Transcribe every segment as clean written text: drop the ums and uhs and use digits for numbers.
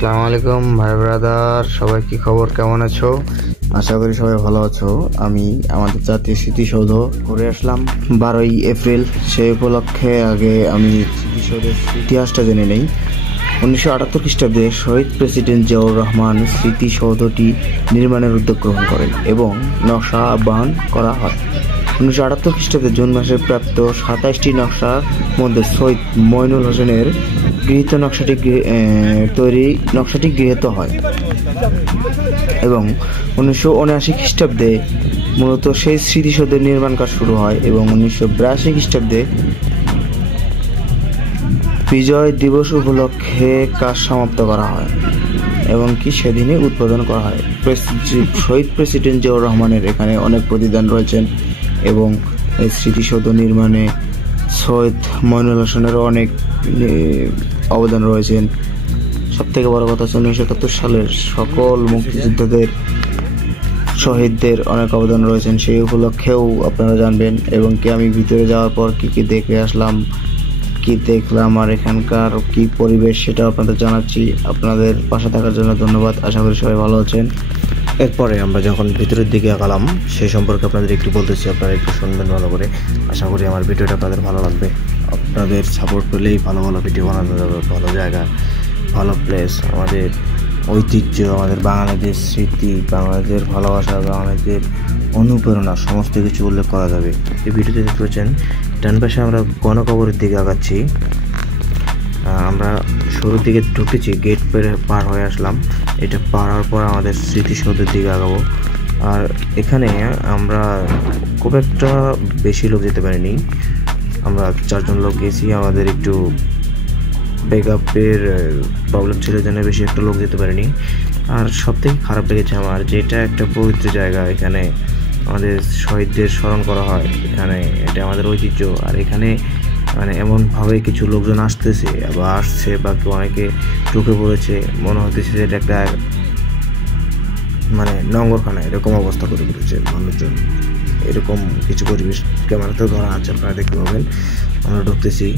আসসালামু আলাইকুম ভাই ব্রাদার, সবাই কি খবর, কেমন আছো? আশা করি সবাই ভালো আছো। আমি আমাদের জাতীয় স্মৃতিসৌধ ঘুরে আসলাম 12ই এপ্রিল। সেই উপলক্ষে আগে আমি স্মৃতিসৌধের ইতিহাসটা জেনে নেই। 1978 খ্রিস্টাব্দে শহীদ প্রেসিডেন্ট জিয়াউর রহমান স্মৃতিসৌধটি নির্মাণের উদ্যোগ গ্রহণ করেন এবং নকশা আহ্বান করা হয়। 1978 খ্রিস্টাব্দে জুন মাসে প্রাপ্ত 27টি নকশার মধ্যে সৈয়দ মইনুল হোসেনের গৃহীত নকশাটি গৃহীত হয় এবং 1979 খ্রিস্টাব্দে মূলত সেই স্মৃতিসৌধের নির্মাণ কাজ শুরু হয় এবং 1982 খ্রিস্টাব্দে বিজয় দিবস উপলক্ষে কাজ সমাপ্ত করা হয় এবং কি সেদিনই উদ্বোধন করা হয়। শহীদ প্রেসিডেন্ট জিয়াউর রহমানের এখানে অনেক প্রতিদান রয়েছেন এবং এই স্মৃতিসৌধ নির্মাণে সৈয়দ মইনুল হোসেনেরও অনেক অবদান রয়েছেন। সবথেকে বড় কথা হচ্ছে 1971 সালের সকল মুক্তিযোদ্ধাদের শহীদদের অনেক অবদান রয়েছেন, সেই উপলক্ষেও আপনারা জানবেন। এবং কি আমি ভিতরে যাওয়ার পর কি কি দেখে আসলাম, কি দেখলাম আর এখানকার কি পরিবেশ, সেটাও আপনাদের জানাচ্ছি। আপনাদের পাশে থাকার জন্য ধন্যবাদ। আশা করি সবাই ভালো আছেন। এরপরে আমরা যখন ভিতরের দিকে আগালাম সেই সম্পর্কে আপনাদের একটু বলতেছি, আপনারা একটু শুনবেন ভালো করে। আশা করি আমার ভিডিওটা আপনাদের ভালো লাগবে। আপনাদের সাপোর্ট পেলেই ভালো ভালো ভিডিও বানানো যাবে, ভালো জায়গা, ভালো প্লেস, আমাদের ঐতিহ্য, আমাদের বাঙালিদের স্মৃতি, বাঙালিদের ভালোবাসা, বাঙালিদের অনুপ্রেরণা সমস্ত কিছু উল্লেখ করা যাবে। এই ভিডিওতে দেখতে পাচ্ছেন ডান পাশে আমরা গণকবরের দিকে আগাচ্ছি। আমরা শুরুর দিকে ঢুকেছি, গেট পার হয়ে আসলাম। এটা পার হওয়ার পর আমাদের স্মৃতিসৌধের দিকে আগাবো। আর এখানে আমরা খুব একটা বেশি লোক যেতে পারিনি, আমরা 4 জন লোক গেছি। আমাদের একটু ব্যাকআপের প্রবলেম ছিল জন্য বেশি একটা লোক যেতে পারিনি। আর সবথেকে খারাপ লেগেছে আমার, যেটা একটা পবিত্র জায়গা, এখানে আমাদের শহীদদের স্মরণ করা হয়, এখানে এটা আমাদের ঐতিহ্য। আর এখানে মানে এমনভাবে কিছু লোকজন আসতেছে বা আসছে বা কেউ অনেকে ঢুকে পড়েছে, মনে হতেছে যে এটা একটা মানে নোংরখানা, এরকম অবস্থা করে পড়েছে মানুষজন। এরকম কিছু পরিবেশ ক্যামেরাতেও ধরা আছে, আপনারা দেখতে পাবেন। আমরা ঢুকতেছি।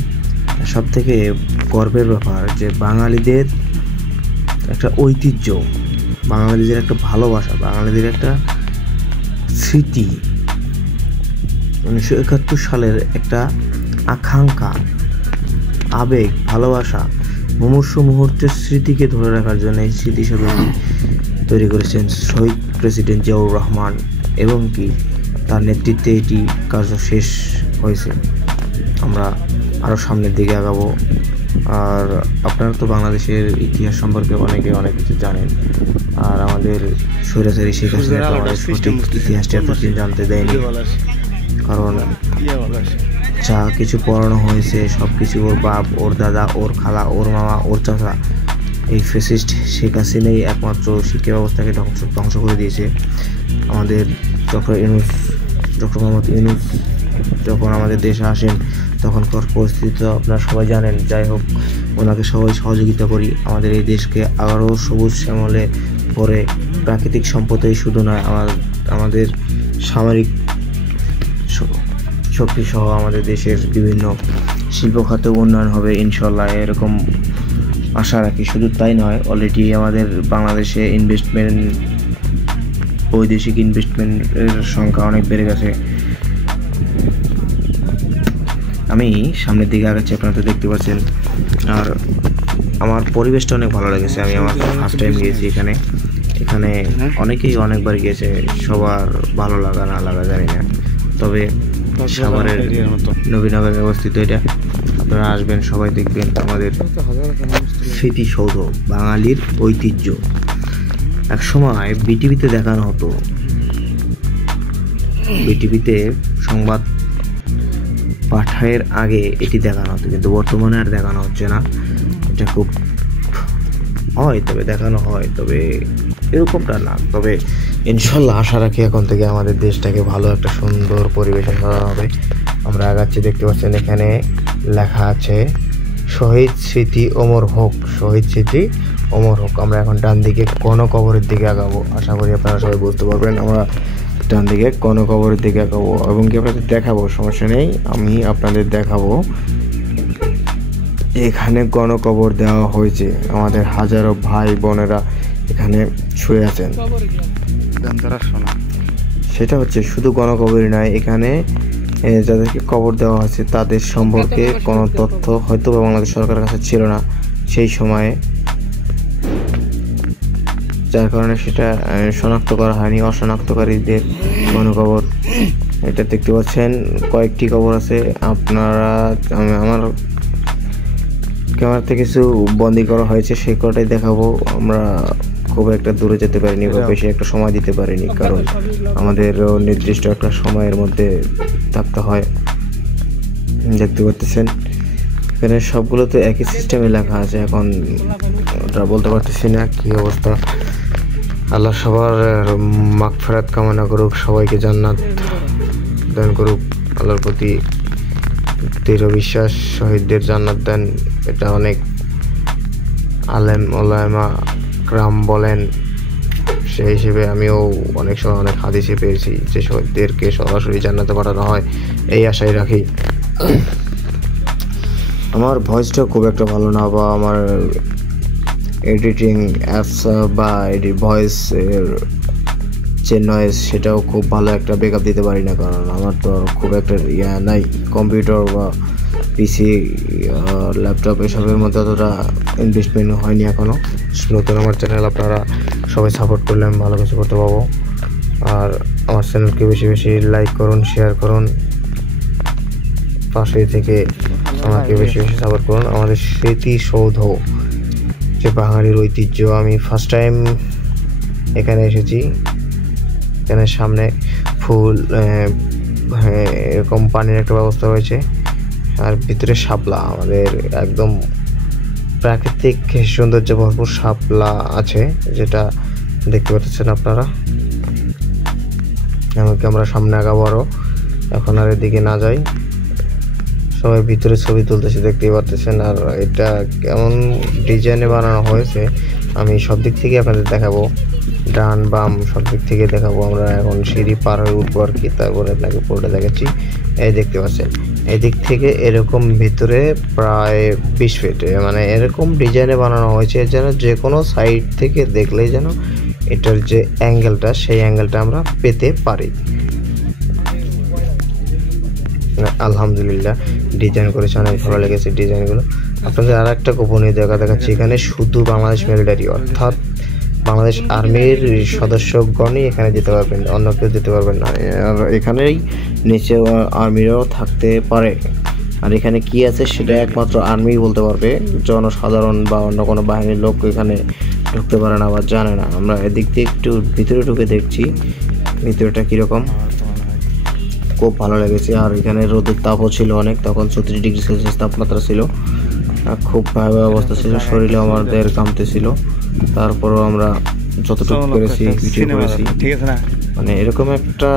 সব থেকে গর্বের ব্যাপার যে বাঙালিদের একটা ঐতিহ্য, বাঙালিদের একটা ভালোবাসা, বাঙালিদের একটা স্মৃতি, 1971 সালের একটা আকাঙ্ক্ষা, আবেগ, ভালোবাসা, মুমূর্ষু মুহূর্তের স্মৃতিকে ধরে রাখার জন্য এই স্মৃতিসৌধ তৈরি করেছেন শহীদ প্রেসিডেন্ট জিয়াউর রহমান এবং কি তার নেতৃত্বে এটি কাজ শেষ হয়েছে। আমরা আরও সামনের দিকে আগাবো। আর আপনারা তো বাংলাদেশের ইতিহাস সম্পর্কে অনেকে অনেক কিছু জানেন, আর আমাদের স্বৈরাচারী শেখ হাসিনা আমাদের সঠিক ইতিহাসটা এতদিন জানতে দেয়নি, কারণ যা কিছু পড়ানো হয়েছে সব কিছু ওর বাপ, ওর দাদা, ওর খালা, ওর মামা, ওর চাচা, এই ফ্যাসিস্ট শেখ হাসিনাই একমাত্র শিক্ষা ব্যবস্থাকে ধ্বংস করে দিয়েছে। আমাদের ডক্টর মোহাম্মদ ইউনূস যখন আমাদের দেশে আসেন তখনকার পরিস্থিতি তো আপনারা সবাই জানেন। যাই হোক, ওনাকে সবাই সহযোগিতা করি, আমাদের এই দেশকে আরও সবুজ শ্যামলে ভরে প্রাকৃতিক সম্পদেই শুধু নয়, আমাদের সামরিক শক্তি সহ আমাদের দেশের বিভিন্ন শিল্প খাতে উন্নয়ন হবে ইনশাল্লাহ, এরকম আশা রাখি। শুধু তাই নয়, অলরেডি আমাদের বাংলাদেশে বৈদেশিক ইনভেস্টমেন্টের সংখ্যা অনেক বেড়ে গেছে। আমি সামনের দিকে আগাচ্ছি, আপনারা তো দেখতে পাচ্ছেন। আর আমার পরিবেশটা অনেক ভালো লেগেছে। আমি আমার ফার্স্ট টাইম গিয়েছি এখানে অনেকেই অনেকবার গিয়েছে, সবার ভালো লাগা না লাগা জানি না, তবে সাভারের নবীনগরে অবস্থিত এটা। আপনারা আসবেন, সবাই দেখবেন আমাদের স্মৃতিসৌধ, বাঙালির ঐতিহ্য। একসময় বিটিভিতে দেখানো হতো, বিটিভিতে সংবাদ পাঠের আগে এটি দেখানো হতো, কিন্তু বর্তমানে আর দেখানো হচ্ছে না। এটা খুব হয়, তবে দেখানো হয়, তবে এরকমটা না। তবে ইনশাল্লাহ আশা রাখি এখন থেকে আমাদের দেশটাকে ভালো একটা সুন্দর পরিবেশে সাজানো হবে। আমরা আগাচ্ছি, দেখতে পাচ্ছেন এখানে লেখা আছে শহীদ স্মৃতি অমর হোক, শহীদ স্মৃতি অমর হোক। আমরা এখন ডান দিকে গণকবরের দিকে আগাবো। আশা করি আপনারা সবাই বুঝতে পারবেন। আমরা ডান দিকে গণকবরের দিকে আগাবো এবং কি আপনাদের দেখাবো, সমস্যা নেই, আমি আপনাদের দেখাবো। এখানে গণকবর দেওয়া হয়েছে। আমাদের হাজারো ভাই বোনেরা এখানে শুয়ে আছেন। সেটা হচ্ছে শুধু গণকবরই নয়, এখানে যাদেরকে কবর দেওয়া হয়েছে তাদের সম্পর্কে কোনো তথ্য হয়তো বাংলাদেশ সরকারের কাছে ছিল না সেই সময়ে, যার কারণে সেটা শনাক্ত করা হয়নি। অশনাক্তকারীদের গণকবর এটা দেখতে পাচ্ছেন, কয়েকটি কবর আছে। আপনারা আমার ক্যামেরাতে কিছু বন্দি করা হয়েছে, সেই কটাই দেখাবো। আমরা খুব একটা দূরে যেতে পারিনি বা বেশি একটা সময় দিতে পারিনি, কারণ আমাদের নির্দিষ্ট একটা সময়ের মধ্যে থাকতে হয়। দেখতে পাচ্ছেন এখানে সবগুলোতে একই সিস্টেমে লেখা আছে। এখন ওটা বলতে পারতেছি না কি অবস্থা। আল্লাহ সবার মাগফিরাত কামনা করুক, সবাইকে জান্নাত দান করুক। আল্লাহর প্রতি দৃঢ় বিশ্বাস, শহীদদের জান্নাত দেন, এটা অনেক আলেম ওলামা ক্রাম বলেন। সেই হিসেবে আমিও অনেক সময় অনেক হাদিসে পেয়েছি যে শহীদদেরকে সরাসরি জান্নাতে পাঠানো হয়, এই আশাই রাখি। আমার ভয়েসটা খুব একটা ভালো না, বা আমার এডিটিং অ্যাপস বা ভয়েস এর যে নয়েজ সেটাও খুব ভালো একটা ব্যাকআপ দিতে পারি না, কারণ আমার তো খুব একটা নাই। কম্পিউটার বা পিসি ল্যাপটপ এসবের মধ্যে অতটা ইনভেস্টমেন্ট হয়নি এখনও। নতুন আমার চ্যানেল, আপনারা সবাই সাপোর্ট করলে আমি ভালো কিছু করতে পারবো। আর আমার চ্যানেলকে বেশি বেশি লাইক করুন, শেয়ার করুন, পাশে থেকে আমাকে বেশি বেশি সাপোর্ট করুন। আমাদের স্মৃতিসৌধ যে বাঙালির ঐতিহ্য, আমি ফার্স্ট টাইম এখানে এসেছি। এখানে সামনে ফুল এরকম পানির একটা ব্যবস্থা রয়েছে, আর ভিতরে শাপলা, আমাদের একদম প্রাকৃতিক সৌন্দর্য ভরপুর শাপলা আছে, যেটা দেখতে পাচ্ছেন আপনারা। এমনকি আমরা সামনে আগাবো আরও, এখন আর এদিকে না যাই। সবাই ভিতরে ছবি তুলতেছে, দেখতেই পাচ্ছেন। আর এটা কেমন ডিজাইনে বানানো হয়েছে আমি সব দিক থেকে আপনাদের দেখাবো, ডান বাম সব দিক থেকে দেখাবো। আমরা এখন সিঁড়ি পার হয়ে উঠবো আর কি, তারপরে আপনাকে পুরোটা দেখাচ্ছি। এই দেখতে পাচ্ছেন, এদিক থেকে এরকম ভিতরে প্রায় 20 ফিট, মানে এরকম ডিজাইনে বানানো হয়েছে যেন যে কোনো সাইড থেকে দেখলেই যেন এটার যে অ্যাঙ্গেলটা, সেই অ্যাঙ্গেলটা আমরা পেতে পারি। আলহামদুলিল্লাহ ডিজাইন করেছে, অনেক ভালো লেগেছে ডিজাইনগুলো। আপনাদের আর একটা গোপনীয় জায়গা দেখাচ্ছি। এখানে শুধু বাংলাদেশ মিলিটারি, অর্থাৎ বাংলাদেশ আর্মির সদস্যগণই এখানে যেতে পারবেন, অন্য কেউ যেতে পারবেন না। আর এখানেই নিচে আর্মিরাও থাকতে পারে। আর এখানে কি আছে সেটা একমাত্র আর্মি বলতে পারবে, জনসাধারণ বা অন্য কোনো বাহিনীর লোক এখানে ঢুকতে পারে না বা জানে না। আমরা এদিক দিয়ে একটু ভিতরে ঢুকে দেখছি ভিতরেটা কীরকম, খুব ভালো লেগেছে। আর এখানে রোদের তাপও ছিল অনেক, তখন 34 ডিগ্রি সেলসিয়াস তাপমাত্রা ছিল, খুব ভয়াবহ অবস্থা ছিল, শরীরে আমাদের কাঁপতেছিল। তারপরও আমরা যতটুকু করেছি ভিডিও করেছি। মানে এরকম একটা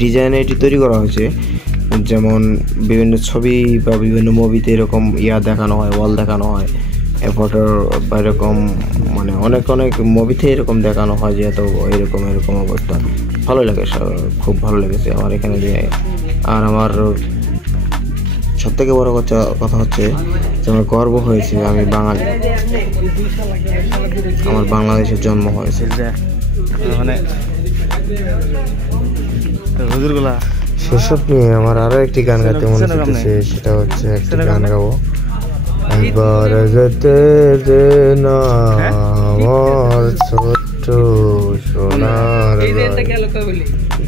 ডিজাইনে এটি তৈরি করা হয়েছে, যেমন বিভিন্ন ছবি বা বিভিন্ন মুভিতে এরকম দেখানো হয়, ওয়াল দেখানো হয়, এরপর বা এরকম মানে অনেক অনেক মুভিতে এরকম দেখানো হয় যে এত এরকম এরকম অবস্থা। ভালো লাগে, খুব ভালো লেগেছে আমার এখানে যে। আর আমার সব থেকে বড় কথা হচ্ছে যে আমার গর্ব হয়েছে, আমি বাঙালি, আমার বাংলাদেশের জন্ম হয়েছে। সেসব নিয়ে আমার আরো একটি গান গাইতে মনে হচ্ছে, সেটা হচ্ছে একটি গান গাবো। একবার যেতে দে না আমার ছোট্ট সোনার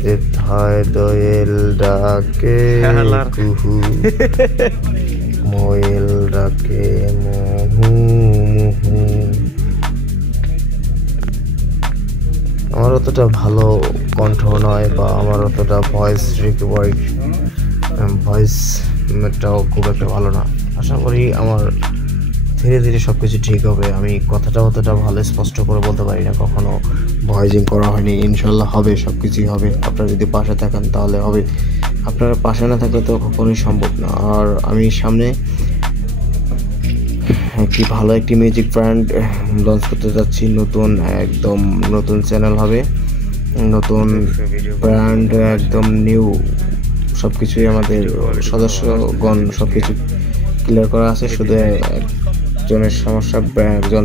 যেথায় দোয়েল ডাকে কুহু, মোয়েল ডাকে মুহু মুহু। আমার অতটা ভালো কণ্ঠ নয়, বা আমার অতটা ভয়েসটাও খুব একটা ভালো না। আশা করি আমার ধীরে ধীরে সব কিছু ঠিক হবে। আমি কথাটা অতটা ভালো স্পষ্ট করে বলতে পারি না, কখনো ভয়েসিং করা হয়নি। ইনশাল্লাহ হবে, সব কিছুই হবে। আপনারা যদি পাশে থাকেন তাহলে হবে, আপনারা পাশে না থাকলে তো কখনোই সম্ভব না। আর আমি সামনে একটি ভালো একটি মিউজিক ব্র্যান্ড লঞ্চ করতে যাচ্ছি, একদম নতুন চ্যানেল হবে, নতুন ব্র্যান্ড, একদম নিউ সব কিছুই। আমাদের সদস্যগণ সব কিছু ক্লিয়ার করা আছে, শুধু একজনের সমস্যা, একজন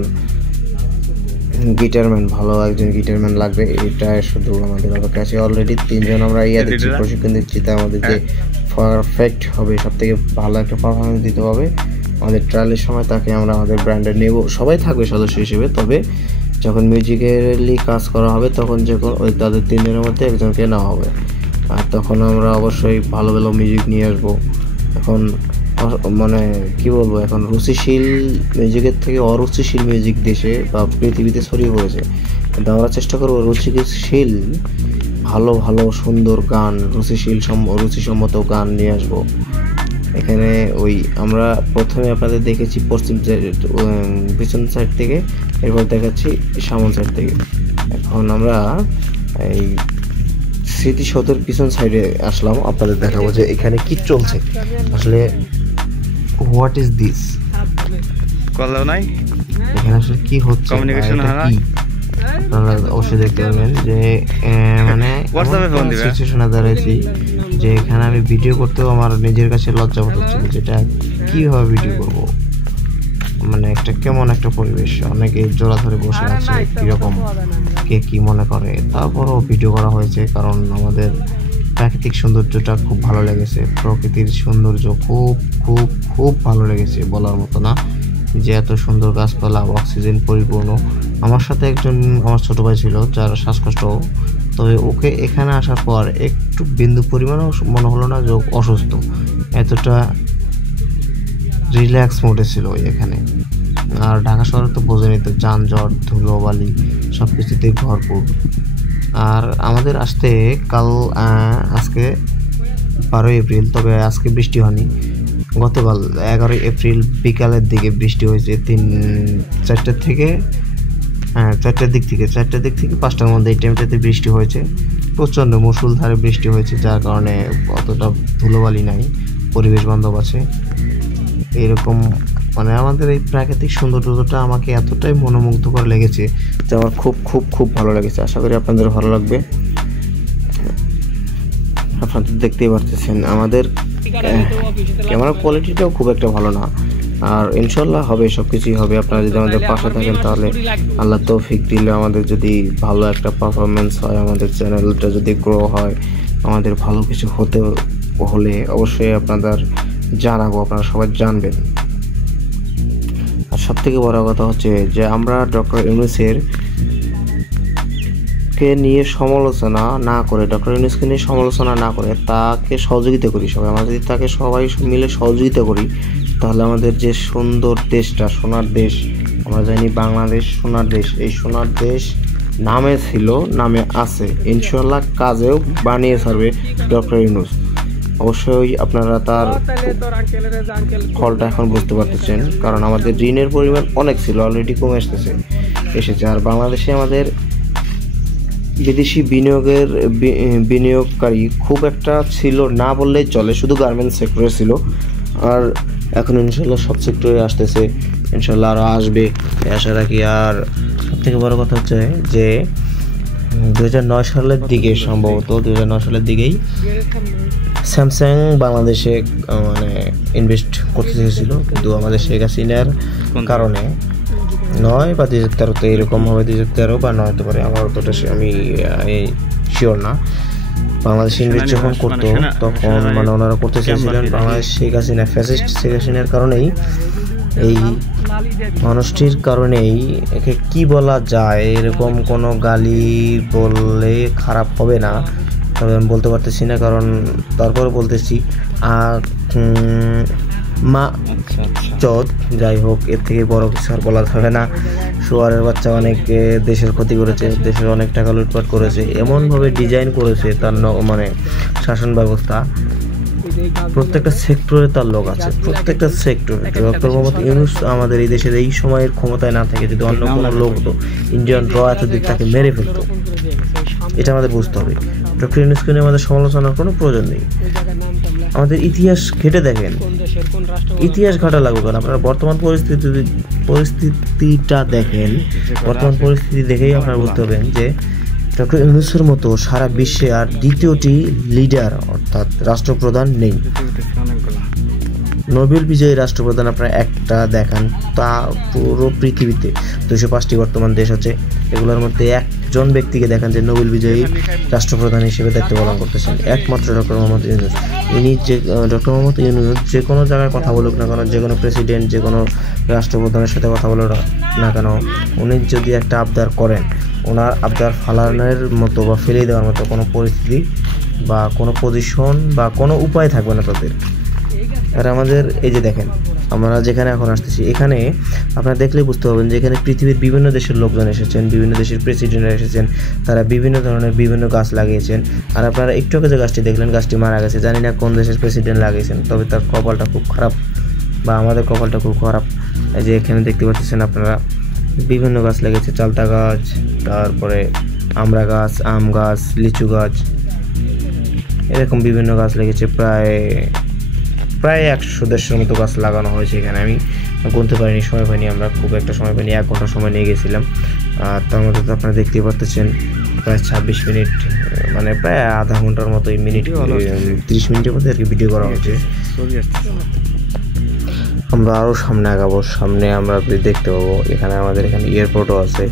গিটারম্যান, ভালো একজন গিটারম্যান লাগবে, এটা শুধু আমাদের অপেক্ষা আছে। অলরেডি 3 জন আমরা দিচ্ছি, প্রশিক্ষণ দিচ্ছি, তা আমাদের যে পারফেক্ট হবে, সব থেকে ভালো একটা পারফরমেন্স দিতে হবে আমাদের ট্রায়ালের সময়, তাকে আমরা আমাদের ব্র্যান্ডে নেব। সবাই থাকবে সদস্য হিসেবে, তবে যখন মিউজিক্যালি কাজ করা হবে তখন যখন ওই তাদের 3 জনের মধ্যে একজনকে নেওয়া হবে, আর তখন আমরা অবশ্যই ভালো ভালো মিউজিক নিয়ে আসবো। এখন মানে কি বলবো, এখন রুচিশীল মিউজিকের থেকে অরুচিশীল মিউজিক দেশে বা পৃথিবীতে ছড়িয়ে পড়েছে, কিন্তু আমরা চেষ্টা করবো রুচিশীল ভালো ভালো সুন্দর গান, রুচিসম্মত গান নিয়ে আসবো এখানে। ওই আমরা প্রথমে আপনাদের দেখেছি পশ্চিম পিছন সাইড থেকে, এরপর দেখাচ্ছি সামন সাইড থেকে। এখন আমরা এই স্মৃতিসৌধের পিছন সাইডে আসলাম, আপনাদের দেখাবো যে এখানে কি চলছে আসলে। হোয়াট ইজ দিস, এখানে আসলে কি হচ্ছে, আপনারা অবশ্যই দেখতে পাবেন যে মানে সিচুয়েশনে দাঁড়াইছি যে এখানে আমি ভিডিও করতেও আমার নিজের কাছে লজ্জা হচ্ছিল, যেটা কিভাবে ভিডিও করব, মানে একটা কেমন একটা পরিবেশ, অনেকে জোড়া ধরে বসে আছে, কিরকম কে কি মনে করে, তারপরও ভিডিও করা হয়েছে কারণ আমাদের প্রাকৃতিক সৌন্দর্যটা খুব ভালো লেগেছে। প্রকৃতির সৌন্দর্য খুব খুব খুব ভালো লেগেছে, বলার মতো না, যে এত সুন্দর গাছপালা, অক্সিজেন পরিপূর্ণ। আমার সাথে একজন আমার ছোট ভাই ছিল যার শ্বাসকষ্ট, তবে ওকে এখানে আসার পর একটু বিন্দু পরিমাণও মনে হলো না যে অসুস্থ, এতটা রিল্যাক্স মোডে ছিল এখানে। আর ঢাকা শহরে তো বোঝেনি তো, যানজট, ধুলোবালি সব কিছুতেই ভরপুর। আর আমাদের আসতে আজকে 12 এপ্রিল, তবে আজকে বৃষ্টি হয়নি, গতকাল 11 এপ্রিল বিকালের দিকে বৃষ্টি হয়েছে, 4টার থেকে 4টার দিক থেকে 5টার মধ্যে, এই টাইমটাতে বৃষ্টি হয়েছে, প্রচণ্ড মুষলধারে বৃষ্টি হয়েছে, যার কারণে অতটা ধুলোবালি নাই, পরিবেশ বান্ধব আছে। এরকম মানে আমাদের এই প্রাকৃতিক সৌন্দর্যটা আমাকে এতটাই মনোমুগ্ধকর লেগেছে যে আমার খুব খুব খুব ভালো লেগেছে। আশা করি আপনাদের ভালো লাগবে। আপনাদের দেখতেই পারতেছেন আমাদের ক্যামেরার কোয়ালিটিটাও খুব একটা ভালো না, আর ইনশাল্লাহ হবে, সব কিছুই হবে। আপনারা যদি আমাদের পাশে থাকেন তাহলে আল্লাহ তৌফিক দিলে আমাদের যদি ভালো একটা পারফরমেন্স হয়, আমাদের চ্যানেলটা যদি গ্রো হয়, আমাদের ভালো কিছু হতে হলে অবশ্যই আপনাদের জানাবো, আপনারা সবাই জানবেন। আর সব থেকে বড় কথা হচ্ছে যে আমরা ডক্টর ইউনূসের কে নিয়ে সমালোচনা না করে, ডক্টর ইউনূসকে নিয়ে সমালোচনা না করে তাকে সহযোগিতা করি সবাই। আমরা যদি তাকে সবাই মিলে সহযোগিতা করি তাহলে আমাদের যে সুন্দর দেশটা, সোনার দেশ, আমরা জানি বাংলাদেশ সোনার দেশ, এই সোনার দেশ নামে ছিল, নামে আছে, ইনশাল্লাহ কাজেও বানিয়ে ছাড়বে ডক্টর ইউনূস। অবশ্যই আপনারা তার ফলটা এখন বুঝতে পারতেছেন, কারণ আমাদের ঋণের পরিমাণ অনেক ছিল, অলরেডি কমে এসেছে। আর বাংলাদেশে আমাদের বিদেশি বিনিয়োগকারী খুব একটা ছিল না বললেই চলে, শুধু গার্মেন্টস সেক্টরে ছিল, আর এখন ইনশাল্লাহ সব সেক্টরে আসতেছে, ইনশাল্লাহ আরও আসবে আশা রাখি। আর সবথেকে বড় কথা হচ্ছে যে 2009 সালের দিকে, সম্ভবত 2009 সালের দিকেই স্যামসাং বাংলাদেশে মানে ইনভেস্ট করতে চেয়েছিল, কিন্তু আমাদের শেখ হাসিনার কারণে 9 বা 2013, এরকম হবে 2013 বা 9 হতে পারে, আমার অতটা আমি শিওর না। বাংলাদেশ ইনভেস্ট যখন করতো তখন মানে ওনারা করতে চেয়েছিলেন, বাংলাদেশ শেখ হাসিনা ফ্যাসিস্ট শেখ হাসিনার কারণেই, এই মানুষটির কারণেই একে কি বলা যায়, এরকম কোনো গালি বললে খারাপ হবে না, তবে আমি বলতে পারতেছি না, কারণ তারপরে বলতেছি মা চোদ, যাই হোক, এর থেকে বড় কিছু আর বলা যাবে না। শুয়ারের বাচ্চা অনেক দেশের ক্ষতি করেছে, দেশের অনেক টাকা লুটপাট করেছে, এমনভাবে ডিজাইন করেছে তার মানে শাসন ব্যবস্থা, প্রত্যেকটা সেক্টরে তার লোক আছে, প্রত্যেকটা সেক্টরে। ডক্টর মোহাম্মদ ইউনূস আমাদের এই দেশের এই সময়ের ক্ষমতায় না থেকে যদি অন্য কোনো লোক হতো, ইন্ডিয়ান র এতদিন তাকে মেরে ফেলতো, এটা আমাদের বুঝতে হবে। ডক্টর ইউনূসকে নিয়ে আমাদের সমালোচনার কোনো প্রয়োজন নেই। আমাদের ইতিহাস ঘেটে দেখেন, ইতিহাস ঘাটা লাগবে, কারণ আপনারা বর্তমান পরিস্থিতিটা দেখেন, বর্তমান পরিস্থিতি দেখেই আপনারা বুঝতে পারবেন যে ডক্টর ইউনূসের মতো সারা বিশ্বে আর দ্বিতীয়টি লিডার অর্থাৎ রাষ্ট্রপ্রধান নেই। নোবেল বিজয়ী রাষ্ট্রপ্রধান আপনারা একটা দেখান, তা পুরো পৃথিবীতে 205টি বর্তমান দেশ আছে, এগুলোর মধ্যে একজন ব্যক্তিকে দেখান যে নোবেল বিজয়ী রাষ্ট্রপ্রধান হিসেবে দায়িত্ব পালন করতেছেন, একমাত্র ডক্টর মোহাম্মদ ইউনূস। ইনি যে ডক্টর মোহাম্মদ ইউনূস যে কোনো জায়গায় কথা বলুক না কেন, যে কোনো প্রেসিডেন্ট, যে কোনো রাষ্ট্রপ্রধানের সাথে কথা বলুক না কেন, উনি যদি একটা আবদার করেন, ওনার আবদার ফালানোর মতো বা ফেলে দেওয়ার মতো কোনো পরিস্থিতি বা কোনো পজিশন বা কোনো উপায় থাকবে না তাদের। আর আমাদের এই যে দেখেন, আমরা যেখানে এখন আসতেছি, এখানে আপনারা দেখলেই বুঝতে পারবেন যে এখানে পৃথিবীর বিভিন্ন দেশের লোকজন এসেছেন, বিভিন্ন দেশের প্রেসিডেন্টরা এসেছেন, তারা বিভিন্ন ধরনের বিভিন্ন গাছ লাগিয়েছেন। আর আপনারা একটু আগে যে গাছটি দেখলেন, গাছটি মারা গেছে, জানি না কোন দেশের প্রেসিডেন্ট লাগিয়েছেন, তবে তার কপালটা খুব খারাপ বা আমাদের কপালটা খুব খারাপ। এই যে এখানে দেখতে পাচ্ছেন আপনারা বিভিন্ন গাছ লাগিয়েছে, চালতা গাছ, তারপরে আমড়া গাছ, আম গাছ, লিচু গাছ, এরকম বিভিন্ন গাছ লেগেছে। প্রায় 100-150 মতো গাছ লাগানো হয়েছে এখানে। আমি গুনতে পারিনি, সময় পাইনি, আমরা খুব একটা সময় পাইনি, 1 ঘন্টা সময় নিয়ে গেছিলাম। আর তার মধ্যে তো আপনারা দেখতেই পাচ্ছেন প্রায় 26 মিনিট, মানে প্রায় আধা ঘন্টার মতো, মিনিট 30 মিনিটের মধ্যে আর কি ভিডিও করা হচ্ছে। আমরা আরও সামনে আগাবো, সামনে আমরা দেখতে পাবো এখানে আমাদের এখানে এয়ারপোর্টও আছে,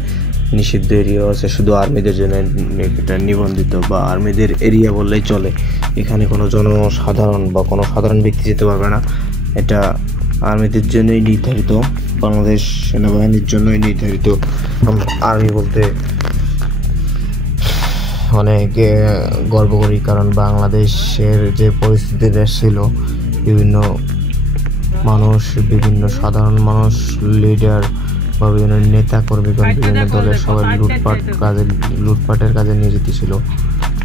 নিষিদ্ধ এরিয়াও আছে, শুধু আর্মিদের জন্য এটা নিবন্ধিত বা আর্মিদের এরিয়া বললেই চলে। এখানে কোনো জনসাধারণ বা কোনো সাধারণ ব্যক্তি যেতে পারবে না, এটা আর্মিদের জন্যই নির্ধারিত, বাংলাদেশ সেনাবাহিনীর জন্যই নির্ধারিত। আর্মি বলতে অনেক গর্ব করি, কারণ বাংলাদেশের যে পরিস্থিতি দেশ ছিল, বিভিন্ন মানুষ, বিভিন্ন সাধারণ মানুষ, লিডার বা বিভিন্ন নেতা কর্মীগণ, বিভিন্ন দলের সবাই লুটপাটের কাজে নিয়োজিত ছিল,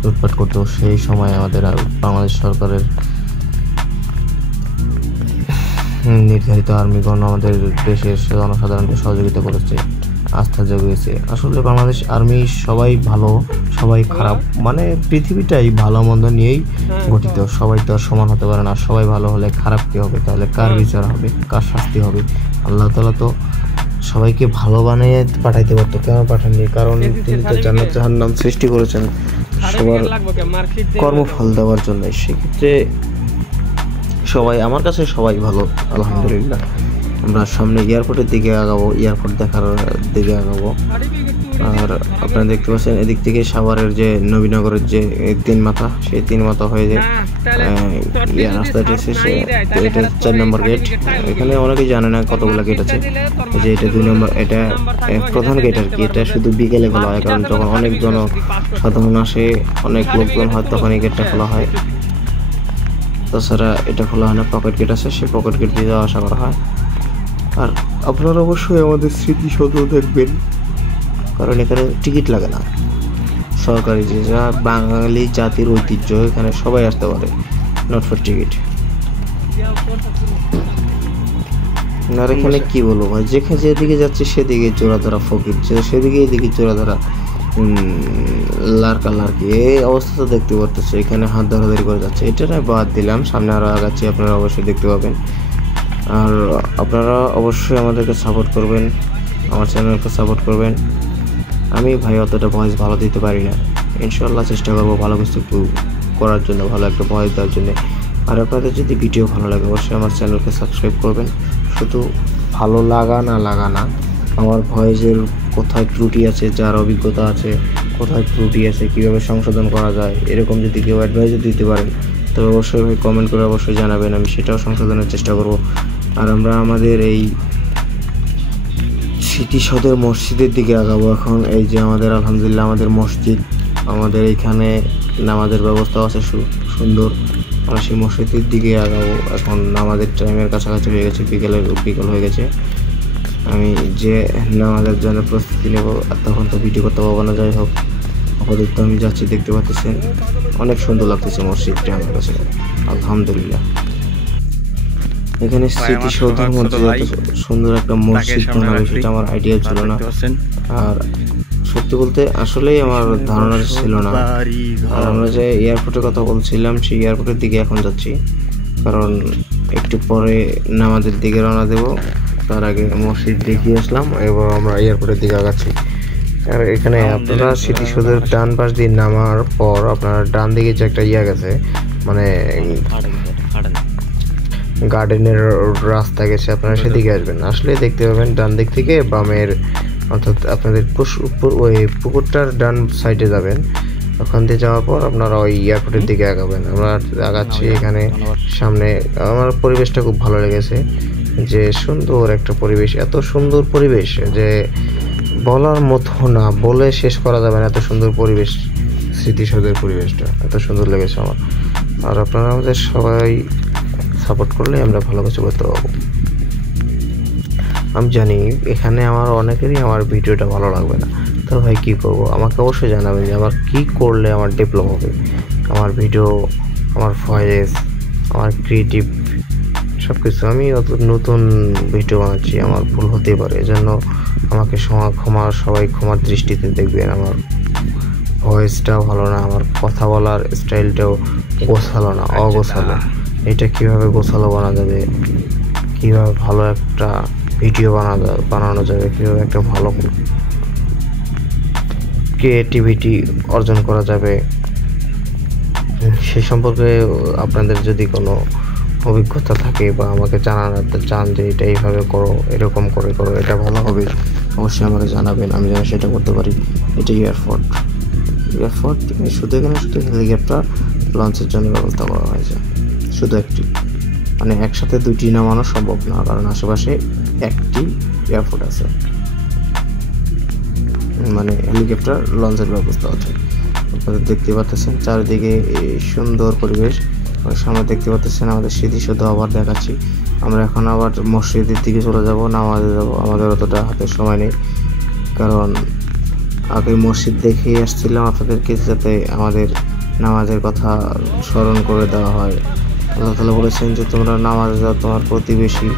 লুটপাট করতো। সেই সময় আমাদের বাংলাদেশ সরকারের নির্ধারিত আর্মিগণ আমাদের দেশের জনসাধারণকে সহযোগিতা করেছে, আস্থা জগিয়েছে। আসলে বাংলাদেশ আর্মি সবাই ভালো, সবাই খারাপ, মানে পৃথিবীটাই ভালো মন্দ নিয়েই গঠিত, সবাই তো আর সমান হতে পারে না। সবাই ভালো হলে খারাপ কী হবে? তাহলে কার বিচার হবে, কার শাস্তি হবে? আল্লাহ তাআলা তো সবাইকে ভালো বানিয়ে পাঠাইতে পারতো, কেন পাঠাননি? কারণ তিনি তো জান্নাত জাহান্নাম সৃষ্টি করেছেন সবার কর্মফল দেওয়ার জন্য। সেক্ষেত্রে সবাই, আমার কাছে সবাই ভালো, আলহামদুলিল্লাহ। আমরা সামনে এয়ারপোর্টের দিকে আগাবো, এয়ারপোর্ট দেখার দিকে আগাবো। আর আপনারা দেখতে পাচ্ছেন এদিক থেকে সাভারের যে নবীনগরের যে 3 মাথা, সেই 3 মাথা হয়ে যায় রাস্তাটি শেষে, এটা 4 নম্বর গেট। এখানে অনেকেই জানে না কতগুলো গেট আছে, যে এটা 2 নম্বর, এটা প্রধান গেট আর কি। এটা শুধু বিকেলে খোলা হয়, কারণ যখন অনেক জনসাধারণ আসে, অনেক লোকজন হয়, তখন এই গেটটা খোলা হয়। তাছাড়া এটা খোলা হয় না। পকেট গেট আছে, সেই পকেট গেট দিয়ে যাওয়া আসা করা হয়। আর আপনারা অবশ্যই আমাদের স্মৃতিসৌধ দেখবেন, কারণ এখানে টিকিট লাগে না, সরকারি, যে যা বাঙালি জাতির ঐতিহ্য, এখানে সবাই আসতে পারে, নট ফর টিকিট। আর এখানে কি বলবো ভাই, যেদিকে যাচ্ছে সেদিকে জোড়াধরা ফকির, সেদিকে এদিকে জোড়াধরা লাড়কি, এই অবস্থা তো দেখতে পারতেছে। এখানে হাত ধরাধরি করে যাচ্ছে, এটা নয় বাদ দিলাম, সামনে আরও আগাচ্ছি, আপনারা অবশ্যই দেখতে পাবেন। আর আপনারা অবশ্যই আমাদেরকে সাপোর্ট করবেন, আমার চ্যানেলকে সাপোর্ট করবেন। আমি ভাই অতটা ভয়েস ভালো দিতে পারি না, ইনশাআল্লাহ চেষ্টা করবো ভালো কিছু করার জন্য, ভালো একটা ভয়েস দেওয়ার জন্য। আর আপনাদের যদি ভিডিও ভালো লাগে, অবশ্যই আমার চ্যানেলকে সাবস্ক্রাইব করবেন। শুধু ভালো লাগা না, আমার ভয়েসের কোথায় ত্রুটি আছে, যার অভিজ্ঞতা আছে, কোথায় ত্রুটি আছে, কীভাবে সংশোধন করা যায়, এরকম যদি কেউ অ্যাডভাইসও দিতে পারেন, তবে অবশ্যই ভাই কমেন্ট করে অবশ্যই জানাবেন, আমি সেটাও সংশোধনের চেষ্টা করব। আর আমরা আমাদের এই স্মৃতিসৌধের মসজিদের দিকে আগাবো এখন। এই যে আমাদের আলহামদুলিল্লাহ আমাদের মসজিদ, আমাদের এইখানে নামাজের ব্যবস্থা আছে সুন্দর। আমরা সেই মসজিদের দিকে আগাবো এখন। নামাজের টাইমের কাছাকাছি হয়ে গেছে, বিকেল হয়ে গেছে। আমি যে নামাজের জন্য প্রস্তুতি নেব, তখন তো ভিডিও করতে পারবো না। যাই হোক, আপাতত আমি যাচ্ছি, দেখতে পাচ্ছেন অনেক সুন্দর লাগতেছে মসজিদটা আমার কাছে, আলহামদুলিল্লাহ। এখানে স্মৃতিসৌধের মধ্যে সুন্দর একটা মসজিদ বানাবে, সেটা আমার আইডিয়া ছিল না। আর সত্যি বলতে আসলেই আমার ধারণা ছিল না। আর আমরা যে এয়ারপোর্টের কথা বলছিলাম, সেই এয়ারপোর্টের দিকে এখন যাচ্ছি, কারণ একটু পরে নামাজের দিকে রওনা দেব। তার আগে মসজিদ দেখিয়ে আসলাম, এবার আমরা এয়ারপোর্টের দিকে আগাচ্ছি। আর এখানে আপনারা স্মৃতিসৌধের ডান পাশ দিয়ে নামার পর আপনার ডান দিকে যে একটা গেছে, মানে গার্ডেনের রাস্তা গেছে, আপনারা সেদিকে আসবেন। আসলে দেখতে পাবেন ডান দিক থেকে বামের, অর্থাৎ আপনাদের ওই পুকুরটার ডান সাইডে যাবেন। ওখান দিয়ে যাওয়ার পর আপনারা ওই এয়ারপোর্টের দিকে আগাবেন। আমরা আগাচ্ছি। এখানে সামনে আমার পরিবেশটা খুব ভালো লেগেছে, যে সুন্দর একটা পরিবেশ, এত সুন্দর পরিবেশ যে বলার মতো না, বলে শেষ করা যাবে না, এত সুন্দর পরিবেশ, স্মৃতিসৌধের পরিবেশটা এত সুন্দর লেগেছে আমার। আর আপনারা আমাদের সবাই সাপোর্ট করলে আমরা ভালো কিছু করতে পারবো। আমি জানি এখানে আমার অনেকেরই আমার ভিডিওটা ভালো লাগবে না, তো ভাই কী করবো, আমাকে অবশ্যই জানাবেন যে আমার কী করলে আমার ডেভেলপ হবে, আমার ভিডিও, আমার ভয়েস, আমার ক্রিয়েটিভ সব কিছু। আমি নতুন ভিডিও বানাচ্ছি, আমার ভুল হতেই পারে, এজন্য আমাকে সবাই ক্ষমার দৃষ্টিতে দেখবেন। আমার ভয়েসটাও ভালো না, আমার কথা বলার স্টাইলটাও গোছালো না, অগোছালো। এটা কীভাবে গোছালো বানানো যাবে, কীভাবে ভালো একটা ভিডিও বানানো যাবে, কীভাবে একটা ভালো ক্রিয়েটিভিটি অর্জন করা যাবে, সে সম্পর্কে আপনাদের যদি কোনো অভিজ্ঞতা থাকে বা আমাকে জানাতে চান যে এটা এইভাবে করো, এরকম করে করো, এটা ভালো হবে, অবশ্যই আমাকে জানাবেন, আমি যেন সেটা করতে পারি। এটা এয়ারপোর্ট শুধু এখানে শুধু হেলিকপ্টার লঞ্চের জন্য ব্যবস্থা করা হয়েছে, শুধু একটি, মানে একসাথে দুটি নামানো সম্ভব না, কারণ আশেপাশে একটি এয়ারপোর্ট আছে, মানে হেলিকপ্টার লঞ্চের ব্যবস্থা আছে। আপনারা দেখতে পাচ্ছেন চারিদিকে সুন্দর পরিবেশ। সামনে দেখতে পাচ্ছেন আমাদের স্মৃতিসৌধ আবার দেখাচ্ছি। আমরা এখন আবার মসজিদের দিকে চলে যাব, নামাজে যাব। আমাদের অতটা হাতে সময় নেই, কারণ আগে মসজিদ দেখে আসছিলাম আপনাদেরকে, যাতে আমাদের নামাজের কথা স্মরণ করে দেওয়া হয়। আল্লাহ তাআলা বলেছেন যে তোমরা নামাজে যাও, তোমার প্রতিবেশী,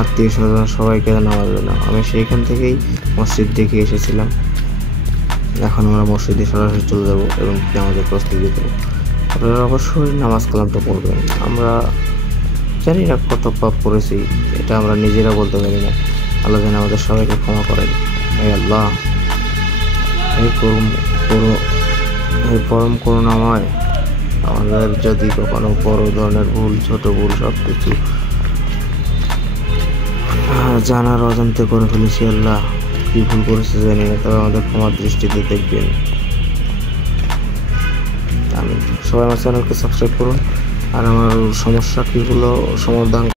আত্মীয় স্বজন সবাইকে নামাজে নাও। আমি সেইখান থেকেই মসজিদ দেখে এসেছিলাম। এখন আমরা মসজিদে সরাসরি চলে যাব এবং নামাজের প্রস্তুতি দেবো। আপনারা অবশ্যই নামাজ কালামটা পড়বেন। আমরা জানি না কত পাপ করেছি, এটা আমরা নিজেরা বলতে পারি না। আল্লাহ যেন আমাদের সবাইকে ক্ষমা করেন। হে আল্লাহ, এই পরম করুণাময়, আমাদের যদি কখনো বড় ধরনের ভুল, ছোট ভুল, সব কিছু জানার অজান্তে করে ফেলেছি, আল্লাহ কি ভুল করেছে জানি না, তবে আমাদের ক্ষমার দৃষ্টিতে দেখবেন। আমি সবাই আমার চ্যানেলকে সাবস্ক্রাইব করুন, আর আমার সমস্যা কীগুলো সমাধান